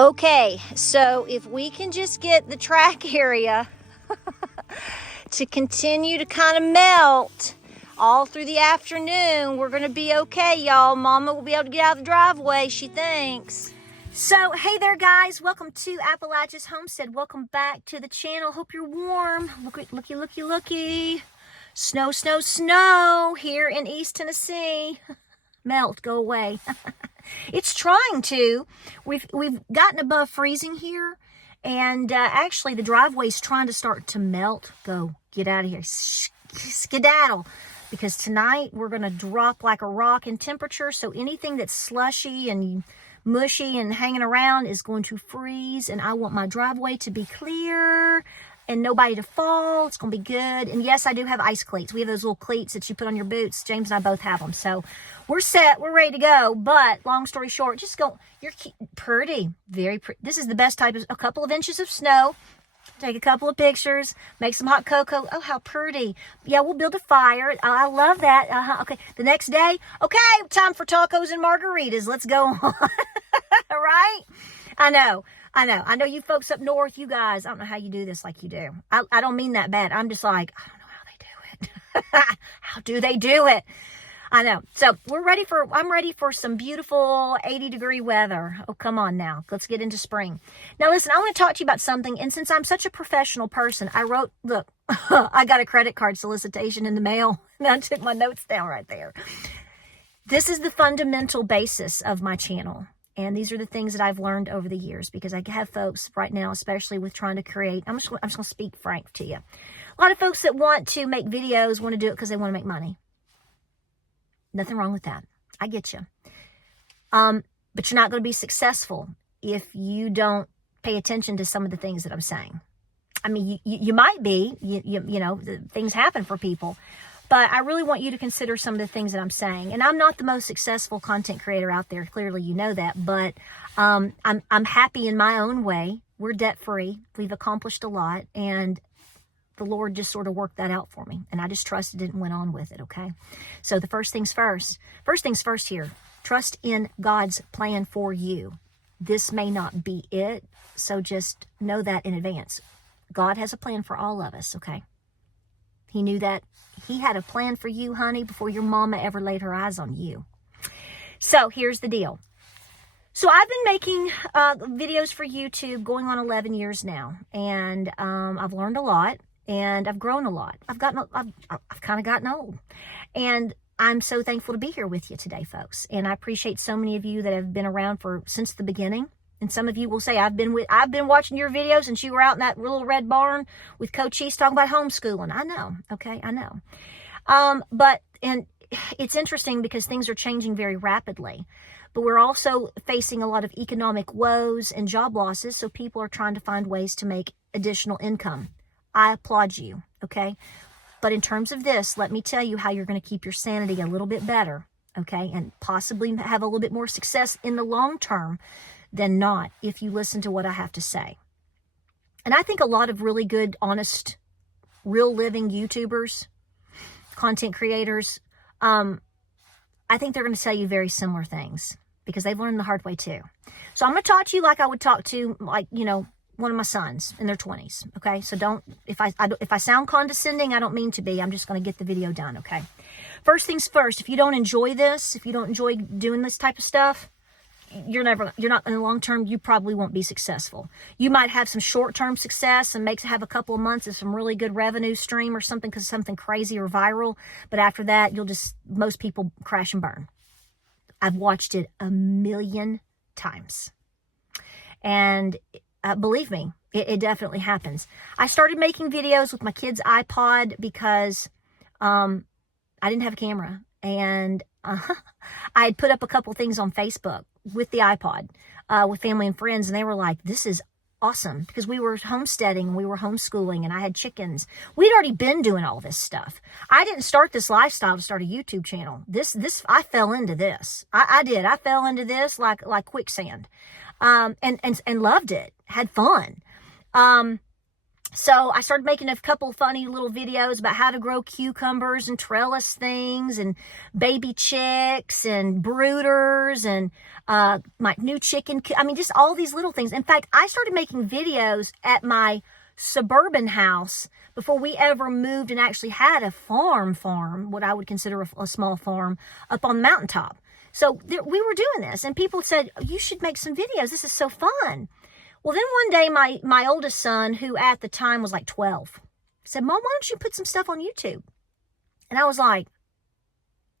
Okay, so if we can just get the track area to continue to kind of melt all through the afternoon, we're going to be okay, y'all. Mama will be able to get out of the driveway, she thinks. So, hey there, guys. Welcome to Appalachia's Homestead. Welcome back to the channel. Hope you're warm. Looky. Snow, snow, snow here in East Tennessee. Melt, go away. It's trying to. We've gotten above freezing here, and actually the driveway's trying to start to melt. Go, get out of here. Skedaddle. Because tonight we're going to drop like a rock in temperature, so anything that's slushy and mushy and hanging around is going to freeze, and I want my driveway to be clear and nobody to fall. It's going to be good. And yes, I do have ice cleats. We have those little cleats that you put on your boots. James and I both have them. So we're set. We're ready to go. But long story short, just go. You're pretty. Very pretty. This is the best type of, a couple of inches of snow. Take a couple of pictures. Make some hot cocoa. Oh, how pretty. Yeah, we'll build a fire. I love that. Okay. The next day. Okay, time for tacos and margaritas. Let's go on. All right? I know you folks up north, you guys, I don't know how you do this like you do. I don't mean that bad. I'm just like, I don't know how they do it. How do they do it? I know. So I'm ready for some beautiful 80-degree weather. Oh, come on now. Let's get into spring. Now, listen, I want to talk to you about something. And since I'm such a professional person, look, I got a credit card solicitation in the mail. And I took my notes down right there. This is the fundamental basis of my channel. And these are the things that I've learned over the years, because I have folks right now, especially with trying to create, I'm just going to speak frank to you. A lot of folks that want to make videos want to do it because they want to make money. Nothing wrong with that. I get you. But you're not going to be successful if you don't pay attention to some of the things that I'm saying. I mean, you might be, you know, things happen for people. But I really want you to consider some of the things that I'm saying. And I'm not the most successful content creator out there. Clearly, you know that. But I'm happy in my own way. We're debt-free. We've accomplished a lot. And the Lord just sort of worked that out for me. And I just trusted it and went on with it, okay? So the first things first here. Trust in God's plan for you. This may not be it. So just know that in advance. God has a plan for all of us, okay? He knew that. He had a plan for you, honey, before your mama ever laid her eyes on you. So here's the deal. So I've been making videos for YouTube going on 11 years now. And I've learned a lot. And I've grown a lot. I've kind of gotten old. And I'm so thankful to be here with you today, folks. And I appreciate so many of you that have been around since the beginning. And some of you will say, I've been watching your videos since you were out in that little red barn with Coach East talking about homeschooling. I know. Okay, I know. And it's interesting because things are changing very rapidly. But we're also facing a lot of economic woes and job losses. So people are trying to find ways to make additional income. I applaud you. Okay. But in terms of this, let me tell you how you're going to keep your sanity a little bit better. Okay. And possibly have a little bit more success in the long term than not, if you listen to what I have to say. And I think a lot of really good, honest, real living YouTubers, content creators, I think they're going to tell you very similar things because they've learned the hard way too. So I'm going to talk to you like I would talk to, like, you know, one of my sons in their 20s. Okay. So if I sound condescending, I don't mean to be. I'm just going to get the video done. Okay. First things first, if you don't enjoy this, if you don't enjoy doing this type of stuff, you're not in the long term, you probably won't be successful. You might have some short-term success and have a couple of months of some really good revenue stream or something because something crazy or viral. But after that, most people crash and burn. I've watched it 1,000,000 times. And believe me, it definitely happens. I started making videos with my kid's iPod because I didn't have a camera. And I had put up a couple things on Facebook with the iPod with family and friends. And they were like, this is awesome. Because we were homesteading, we were homeschooling, and I had chickens. We'd already been doing all this stuff. I didn't start this lifestyle to start a YouTube channel. I fell into this. I did. I fell into this like quicksand. And loved it. Had fun. So I started making a couple funny little videos about how to grow cucumbers and trellis things and baby chicks and brooders and my new chicken. I mean, just all these little things. In fact, I started making videos at my suburban house before we ever moved and actually had a farm, what I would consider a small farm up on the mountaintop. So we were doing this, and people said, you should make some videos. This is so fun. Well, then one day, my oldest son, who at the time was like 12, said, Mom, why don't you put some stuff on YouTube? And I was like,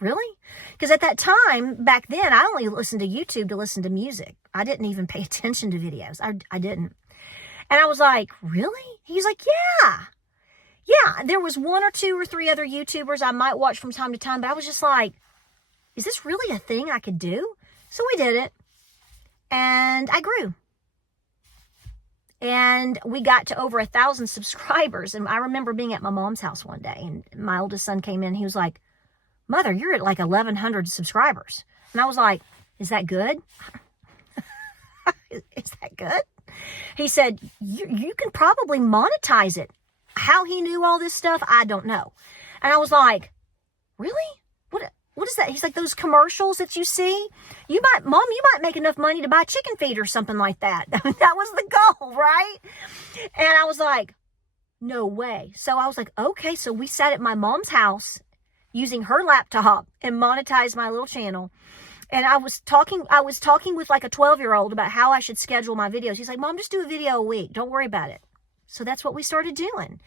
really? Because at that time, back then, I only listened to YouTube to listen to music. I didn't even pay attention to videos. I didn't. And I was like, really? He's like, yeah. Yeah, there was 1 or 2 or 3 other YouTubers I might watch from time to time, but I was just like, is this really a thing I could do? So we did it, and I grew. And we got to over 1,000 subscribers. And I remember being at my mom's house one day, and my oldest son came in. He was like, Mother, you're at like 1,100 subscribers. And I was like, is that good? Is that good? He said, you can probably monetize it. How he knew all this stuff, I don't know. And I was like, really? What is that? He's like, those commercials that you see, Mom, you might make enough money to buy chicken feed or something like that. That was the goal, right? And I was like, no way. So I was like, okay. So we sat at my mom's house using her laptop and monetized my little channel. And I was talking with like a 12-year-old about how I should schedule my videos. He's like, Mom, just do a video a week. Don't worry about it. So that's what we started doing.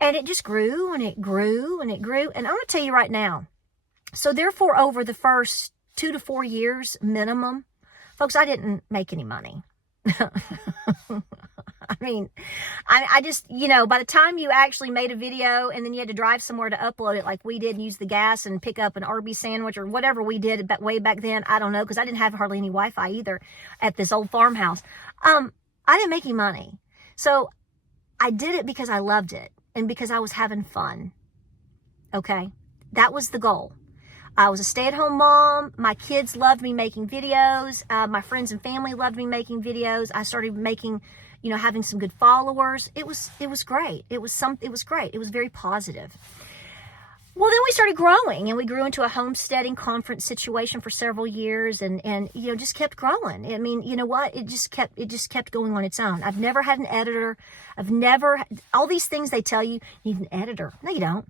And it just grew and it grew and it grew. And I'm going to tell you right now, so therefore, over the first 2 to 4 years minimum, folks, I didn't make any money. I mean, I just, by the time you actually made a video and then you had to drive somewhere to upload it like we did and use the gas and pick up an Arby's sandwich or whatever we did way back then, I don't know, because I didn't have hardly any Wi-Fi either at this old farmhouse. I didn't make any money. So I did it because I loved it and because I was having fun. Okay? That was the goal. I was a stay-at-home mom. My kids loved me making videos. My friends and family loved me making videos. I started making, having some good followers. It was great. It was great. It was very positive. Well, then we started growing, and we grew into a homesteading conference situation for several years, and just kept growing. I mean, you know what? It just kept going on its own. I've never had an editor. All these things they tell you need an editor. No, you don't.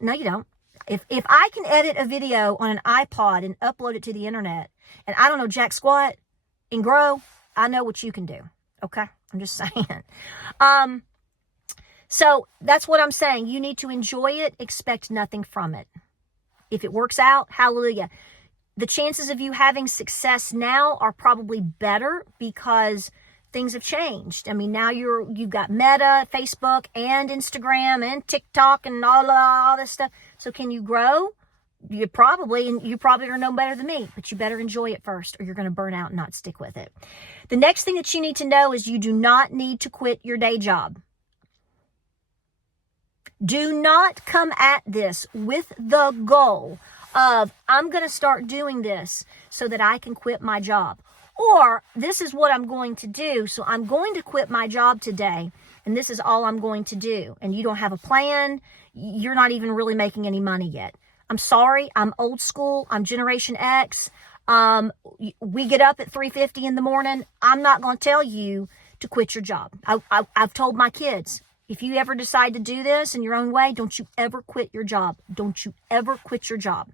No, you don't. If I can edit a video on an iPod and upload it to the internet, and I don't know jack squat and grow, I know what you can do. Okay? I'm just saying. So that's what I'm saying. You need to enjoy it. Expect nothing from it. If it works out, hallelujah. The chances of you having success now are probably better because things have changed. I mean, now you've got Meta, Facebook, and Instagram, and TikTok, and all this stuff. So can you grow? You probably are no better than me, but you better enjoy it first, or you're going to burn out and not stick with it. The next thing that you need to know is you do not need to quit your day job. Do not come at this with the goal of, I'm going to start doing this so that I can quit my job. Or, this is what I'm going to do, so I'm going to quit my job today, and this is all I'm going to do. And you don't have a plan. You're not even really making any money yet. I'm sorry. I'm old school. I'm Generation X. We get up at 3:50 in the morning. I'm not going to tell you to quit your job. I've told my kids, if you ever decide to do this in your own way, don't you ever quit your job. Don't you ever quit your job.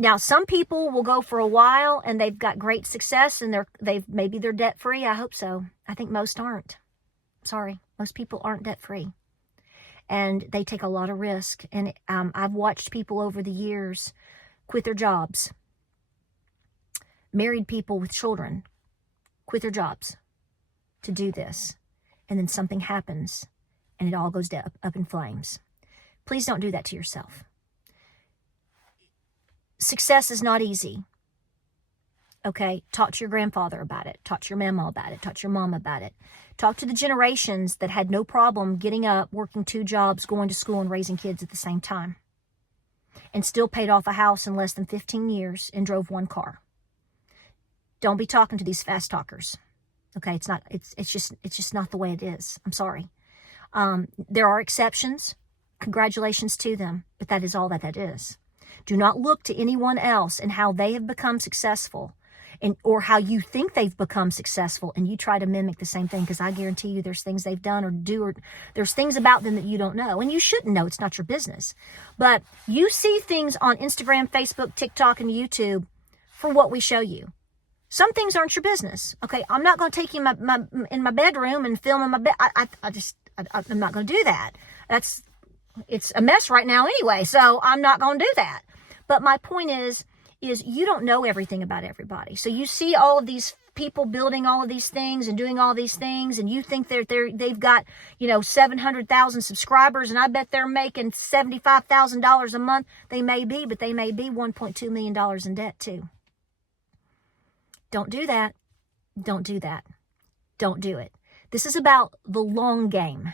Now, some people will go for a while and they've got great success and maybe they're debt free. I hope so. I think most aren't. Sorry, most people aren't debt free, and they take a lot of risk. And I've watched people over the years quit their jobs. Married people with children quit their jobs to do this, and then something happens and it all goes up in flames. Please don't do that to yourself. Success is not easy. Okay? Talk to your grandfather about it. Talk to your mama about it. Talk to your mom about it. Talk to the generations that had no problem getting up, working 2 jobs, going to school, and raising kids at the same time. And still paid off a house in less than 15 years and drove 1 car. Don't be talking to these fast talkers. Okay, it's just not the way it is. I'm sorry. There are exceptions. Congratulations to them, but that is all that is. Do not look to anyone else and how they have become successful, or how you think they've become successful, and you try to mimic the same thing, because I guarantee you there's things they've done or do, or there's things about them that you don't know, and you shouldn't know. It's not your business. But you see things on Instagram, Facebook, TikTok, and YouTube for what we show you. Some things aren't your business. Okay, I'm not going to take you in my bedroom and film in my bed. I'm not going to do that. It's a mess right now anyway, so I'm not going to do that. But my point is you don't know everything about everybody. So you see all of these people building all of these things and doing all these things, and you think they've got 700,000 subscribers, and I bet they're making $75,000 a month. They may be, but they may be $1.2 million in debt too. Don't do that. Don't do that. Don't do it. This is about the long game.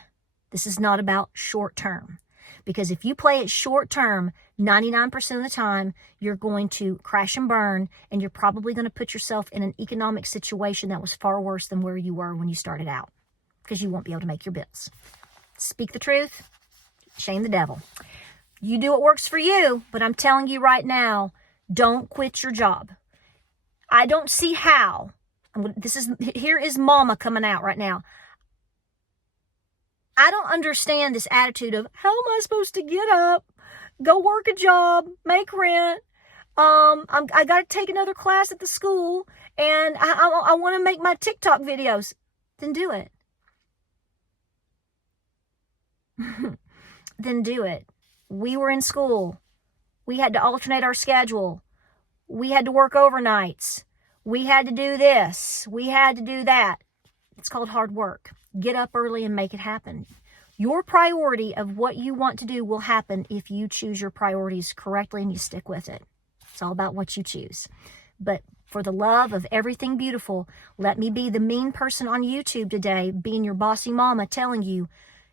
This is not about short term. Because if you play it short term, 99% of the time, you're going to crash and burn, and you're probably going to put yourself in an economic situation that was far worse than where you were when you started out, because you won't be able to make your bills. Speak the truth, shame the devil. You do what works for you, but I'm telling you right now, don't quit your job. I don't see how. Here is mama coming out right now. I don't understand this attitude of, how am I supposed to get up, go work a job, make rent? I got to take another class at the school, and I want to make my TikTok videos. Then do it. Then do it. We were in school. We had to alternate our schedule. We had to work overnights. We had to do this. We had to do that. It's called hard work. Get up early and make it happen. Your priority of what you want to do will happen if you choose your priorities correctly and you stick with it. It's all about what you choose. But for the love of everything beautiful, let me be the mean person on YouTube today, being your bossy mama, telling you,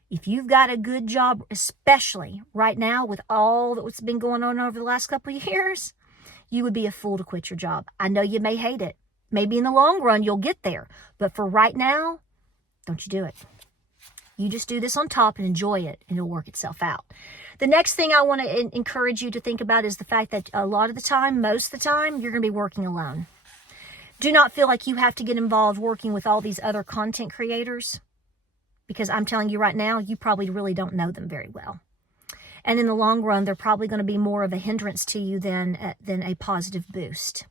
if you've got a good job, especially right now with all that's been going on over the last couple of years, you would be a fool to quit your job. I know you may hate it. Maybe in the long run, you'll get there. But for right now, don't you do it. You just do this on top and enjoy it, and it'll work itself out. The next thing I want to encourage you to think about is the fact that a lot of the time, most of the time, you're going to be working alone. Do not feel like you have to get involved working with all these other content creators, because I'm telling you right now, you probably really don't know them very well. And in the long run, they're probably going to be more of a hindrance to you than a positive boost.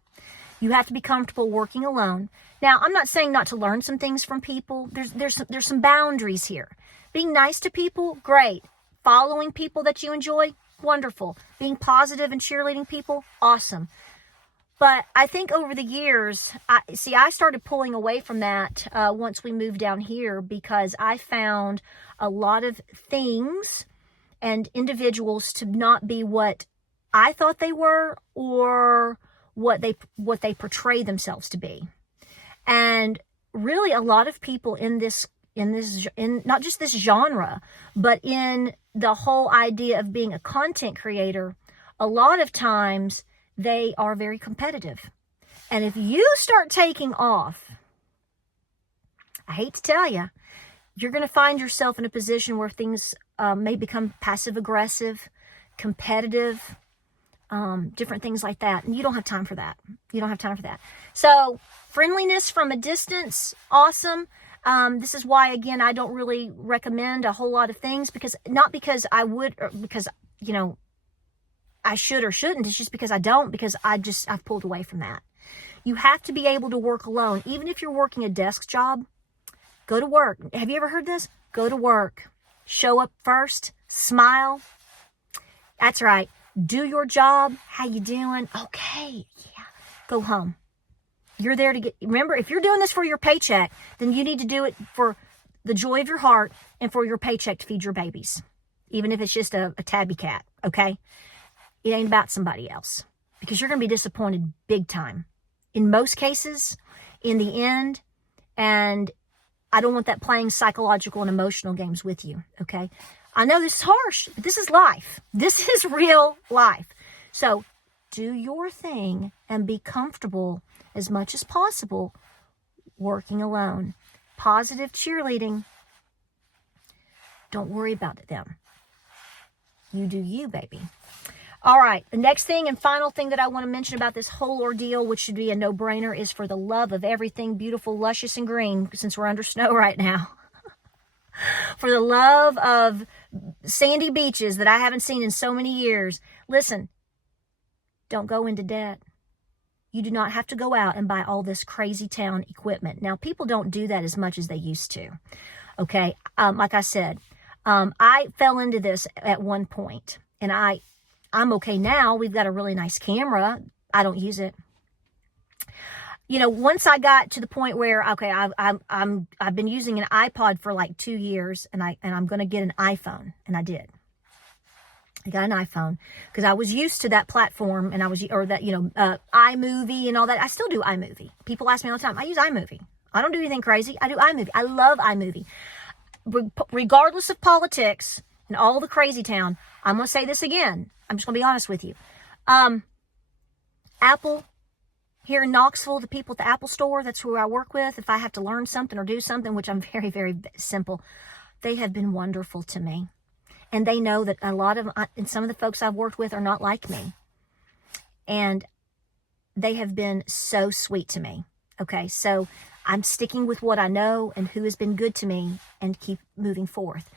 You have to be comfortable working alone. Now, I'm not saying not to learn some things from people. There's some boundaries here. Being nice to people, great. Following people that you enjoy, wonderful. Being positive and cheerleading people, awesome. But I think over the years, I started pulling away from that once we moved down here, because I found a lot of things and individuals to not be what I thought they were, or what they portray themselves to be. And really, a lot of people in not just this genre, but in the whole idea of being a content creator, a lot of times they are very competitive. And if you start taking off, I hate to tell you, you're going to find yourself in a position where things may become passive aggressive, competitive, different things like that. And you don't have time for that. You don't have time for that. So friendliness from a distance, awesome. This is why, again, I don't really recommend a whole lot of things, not because I would, or because, I should or shouldn't. It's just because I don't, because I've pulled away from that. You have to be able to work alone. Even if you're working a desk job, go to work. Have you ever heard this? Go to work. Show up first. Smile. That's right. Do your job. How you doing? Okay. Yeah. Go home. You're there to remember, if you're doing this for your paycheck, then you need to do it for the joy of your heart and for your paycheck to feed your babies. Even if it's just a tabby cat, okay? It ain't about somebody else, because you're going to be disappointed big time. In most cases, in the end, and I don't want that playing psychological and emotional games with you, okay? I know this is harsh, but this is life. This is real life. So do your thing and be comfortable as much as possible working alone. Positive cheerleading. Don't worry about them. You do you, baby. All right, the next thing and final thing that I want to mention about this whole ordeal, which should be a no-brainer, is for the love of everything beautiful, luscious, and green, since we're under snow right now. For the love of sandy beaches that I haven't seen in so many years. Listen, don't go into debt. You do not have to go out and buy all this crazy town equipment. Now, people don't do that as much as they used to. Okay, like I said, I fell into this at one point, and I'm okay now. We've got a really nice camera. I don't use it. You know, once I got to the point where, okay, I've been using an iPod for like 2 years, and I'm going to get an iPhone, and I did. I got an iPhone because I was used to that platform, and iMovie and all that. I still do iMovie. People ask me all the time. I use iMovie. I don't do anything crazy. I do iMovie. I love iMovie. Regardless of politics and all the crazy town, I'm going to say this again. I'm just going to be honest with you. Apple, here in Knoxville, the people at the Apple store, that's who I work with. If I have to learn something or do something, which I'm very, very simple, they have been wonderful to me. And they know that a lot of, and some of the folks I've worked with are not like me. And they have been so sweet to me. Okay, so I'm sticking with what I know and who has been good to me and keep moving forth.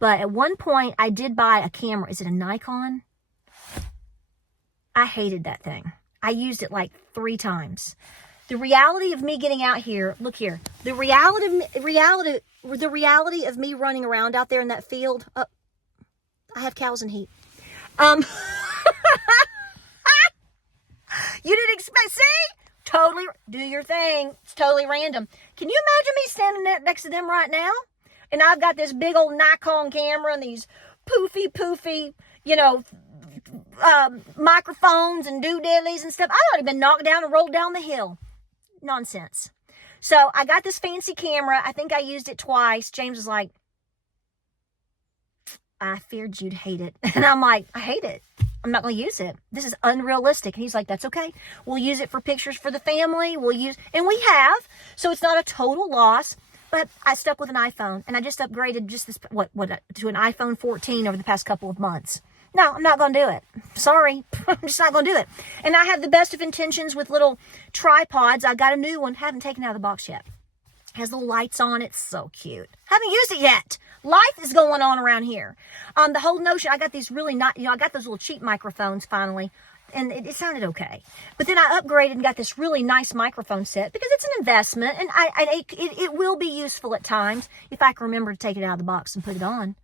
But at one point, I did buy a camera. Is it a Nikon? I hated that thing. I used it like 3 times. The reality of me getting out here, look here. The reality of me running around out there in that field. I have cows in heat. You didn't expect, see? Totally, do your thing. It's totally random. Can you imagine me standing next to them right now? And I've got this big old Nikon camera and these poofy, microphones and doodaddies and stuff. I'd already been knocked down and rolled down the hill. Nonsense. So I got this fancy camera. I think I used it twice. James was like, I feared you'd hate it. And I'm like, I hate it. I'm not going to use it. This is unrealistic. And he's like, that's okay. We'll use it for pictures for the family. And we have. So it's not a total loss. But I stuck with an iPhone, and I just upgraded to an iPhone 14 over the past couple of months. No, I'm not going to do it. Sorry. I'm just not going to do it. And I have the best of intentions with little tripods. I got a new one. Haven't taken it out of the box yet. Has little lights on. It's so cute. Haven't used it yet. Life is going on around here. The whole notion, I got these really not, I got those little cheap microphones finally. And it sounded okay. But then I upgraded and got this really nice microphone set because it's an investment. And it will be useful at times if I can remember to take it out of the box and put it on.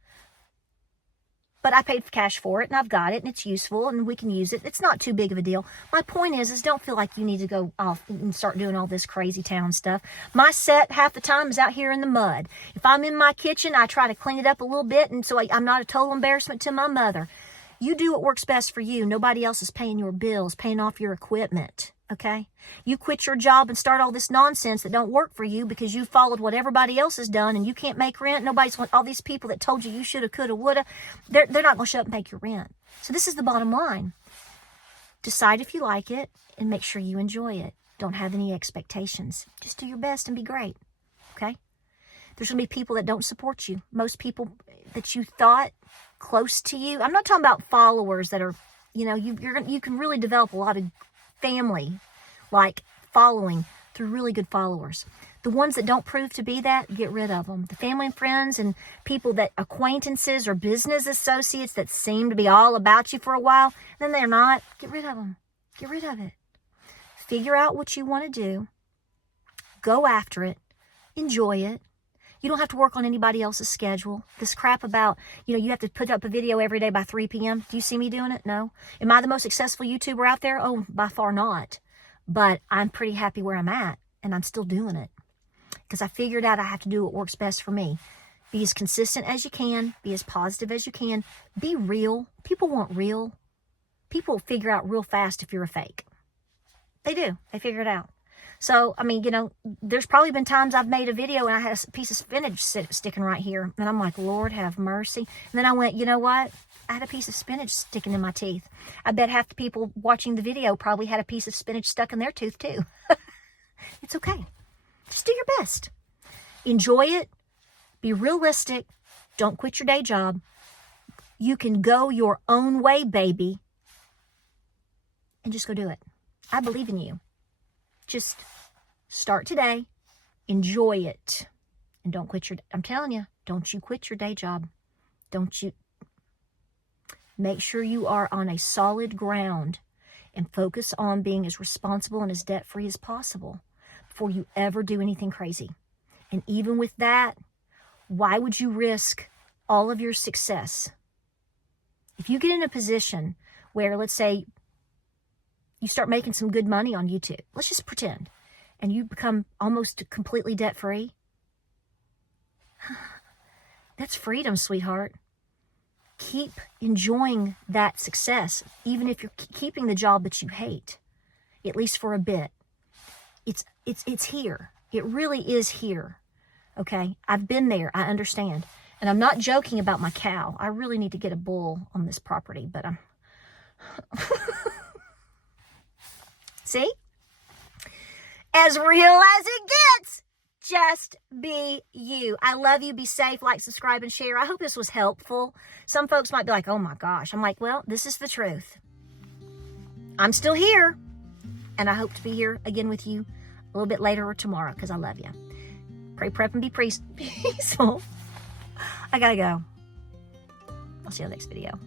But I paid cash for it and I've got it and it's useful and we can use it. It's not too big of a deal. My point is don't feel like you need to go off and start doing all this crazy town stuff. My set half the time is out here in the mud. If I'm in my kitchen, I try to clean it up a little bit and so I'm not a total embarrassment to my mother. You do what works best for you. Nobody else is paying your bills, paying off your equipment, okay? You quit your job and start all this nonsense that don't work for you because you followed what everybody else has done and you can't make rent. Nobody's want all these people that told you shoulda, coulda, woulda. They're not going to show up and make your rent. So this is the bottom line. Decide if you like it and make sure you enjoy it. Don't have any expectations. Just do your best and be great, okay? There's going to be people that don't support you. Most people that you thought close to you. I'm not talking about followers that are, you can really develop a lot of family like following through really good followers. The ones that don't prove to be that, get rid of them. The family and friends and people that acquaintances or business associates that seem to be all about you for a while, then they're not. Get rid of them. Get rid of it. Figure out what you want to do. Go after it. Enjoy it. You don't have to work on anybody else's schedule. This crap about, you have to put up a video every day by 3 p.m. Do you see me doing it? No. Am I the most successful YouTuber out there? Oh, by far not. But I'm pretty happy where I'm at, and I'm still doing it. Because I figured out I have to do what works best for me. Be as consistent as you can. Be as positive as you can. Be real. People want real. People figure out real fast if you're a fake. They do. They figure it out. So, there's probably been times I've made a video and I had a piece of spinach sticking right here. And I'm like, Lord, have mercy. And then I went, you know what? I had a piece of spinach sticking in my teeth. I bet half the people watching the video probably had a piece of spinach stuck in their tooth too. It's okay. Just do your best. Enjoy it. Be realistic. Don't quit your day job. You can go your own way, baby. And just go do it. I believe in you. Just start today. Enjoy it. And don't quit your, I'm telling you, don't you quit your day job. Don't you. Make sure you are on a solid ground and focus on being as responsible and as debt-free as possible before you ever do anything crazy. And even with that, why would you risk all of your success? If you get in a position where, let's say, you start making some good money on YouTube, let's just pretend, and you become almost completely debt-free, that's freedom, sweetheart. Keep enjoying that success, even if you're keeping the job that you hate, at least for a bit. It's here. It really is here. Okay? I've been there. I understand. And I'm not joking about my cow. I really need to get a bull on this property, but I'm... See? As real as it gets. Just be you. I love you. Be safe. Like, subscribe, and share. I hope this was helpful. Some folks might be like, oh my gosh. I'm like, well, this is the truth. I'm still here. And I hope to be here again with you a little bit later or tomorrow because I love you. Pray, prep, and be peaceful. I gotta go. I'll see you in the next video.